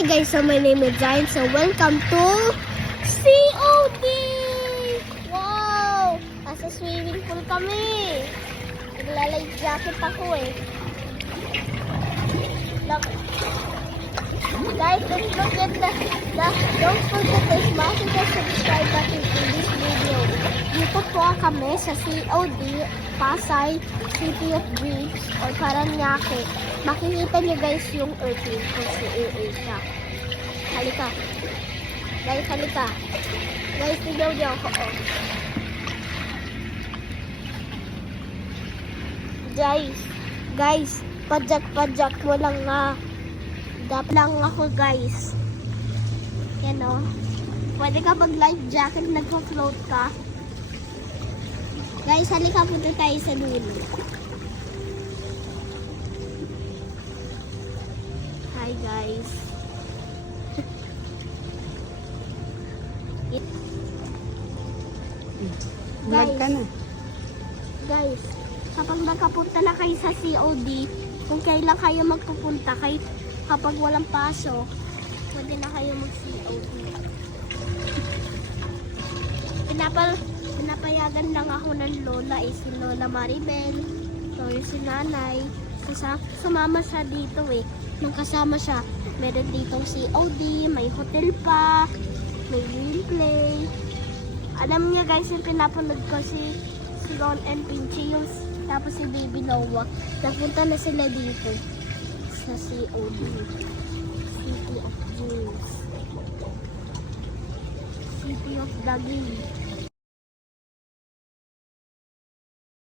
Hi guys, so my name is Giant. So welcome to COD! Wow! Nasa swimming pool kami. Nagla-life jacket ako eh. Look. Guys, don't forget to smash the subscribe button in this video. Dito po kami sa COD, Pasay, City of Dreams, or Paranaque. Makikita niyo guys yung airplane kung CAA siya. Halika. Guys, halika. Guys, tignan niyo ako. Oh. Guys, padyak mo lang nga. Dap lang ako guys. Yan o. Pwede ka pag life jacket, nagpa-float ka. Guys, halika punta tayo sa dulo. Hi guys. Vlog ka na. Guys, kapag nakapunta na kayo sa COD, kung kailan kayo magpupunta, kahit kapag walang pasok, pwede na kayo mag-COD. Pinapayagan lang ako ng lola, si Lola Maribel, so si nanay, sumama siya dito eh. Nung kasama siya, meron ditong COD, may hotel pa, may gameplay. Alam niya guys, yung pinapanood ko si Ron and Pinchy, tapos si Baby Noah, napunta na sila dito sa COD, City of Dreams, City of Daging.